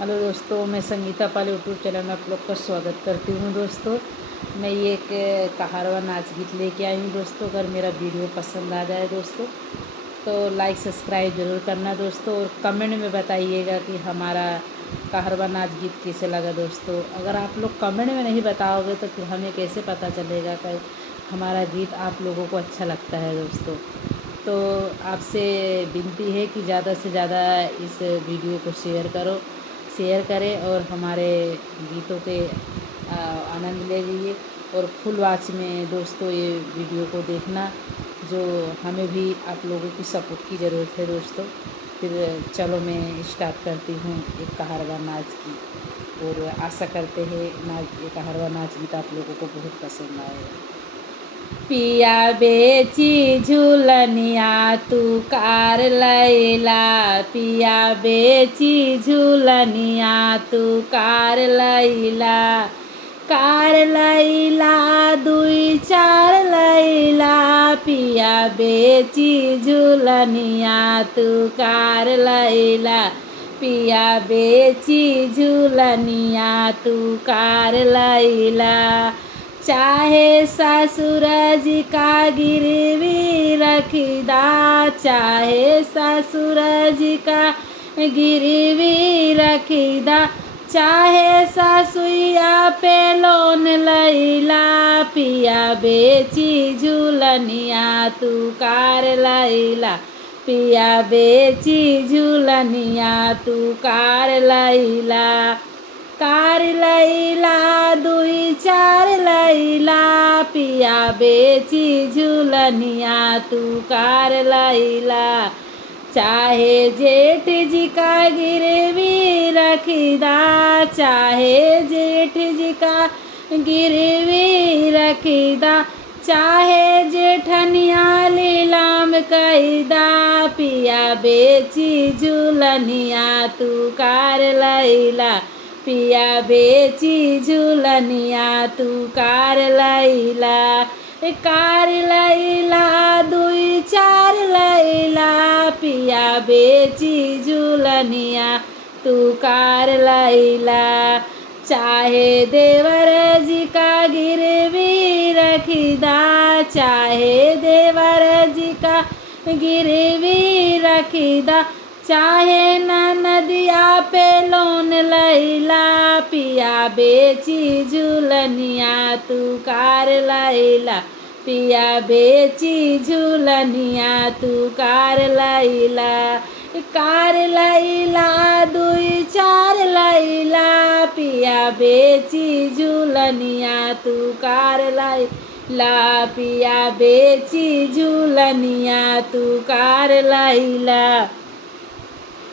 Hello दोस्तों, मैं संगीता पाल यूट्यूब चैनल में आप लोग का स्वागत करती हूँ। दोस्तों, मैं ये एक कहारवा नाच गीत लेके आई हूँ। दोस्तों, अगर मेरा वीडियो पसंद आ जाए दोस्तों तो लाइक सब्सक्राइब ज़रूर करना दोस्तों, और कमेंट में बताइएगा कि हमारा कहारवा नाच गीत कैसे लगा। दोस्तों, अगर आप लोग कमेंट में नहीं बताओगे तो फिर हमें कैसे पता चलेगा कि हमारा गीत आप लोगों को अच्छा लगता है। दोस्तों, तो आपसे विनती है कि ज़्यादा से ज़्यादा इस वीडियो को शेयर करें और हमारे गीतों के आनंद ले लीजिए। और फुल वॉच में दोस्तों ये वीडियो को देखना, जो हमें भी आप लोगों की सपोर्ट की ज़रूरत है। दोस्तों, फिर चलो मैं स्टार्ट करती हूँ एक कहारवा नाच की, और आशा करते हैं नाच ये कहारवा नाच गीत आप लोगों को बहुत पसंद आएगा। पिया बेची झूलनिया तू कार लैला, पिया बेची झूलनिया तू कार लैला, कार लैला दुई चार लैला, पिया बेची झूलनिया तू कार लैला, पिया बेची झूलनिया तू कार लैला। चाहे ससुर जी का गिरवी रखदा, चाहे ससुर जी का गिरवी रखदा, चाहे ससुइया पे लोन लैला, पिया बेची झूलनिया तू कार लैला, पिया बेची झूलनिया तू कार लैला, कार लैला दुई चार लैला, पिया बेची झूलनिया तू कार लैला। चाहे जेठ जी का गिरवी रखदा, चाहे जेठ जी का गिरवी रखदा, चाहे जेठनिया लीलाम कैदा, पिया बेची झूलनिया तू कार लैला, पिया बेची झूलनिया तू कार लैला, कार लैला दुई चार लैला, पिया बेची झूलनिया तू कार लैला। चाहे देवर जी का गिरवी रखदा, चाहे देवर जी का गिरवी रखदा, चाहे ननदिया पे लोन लैला, पिया बेची झूलनिया तू कार लैला, पिया बेची झूलनिया तू कार लैला, कार लैला दुई चार लैला, पिया बेची झूलनिया तू कार लैला, पिया बेची झूलनिया तू कार लैला।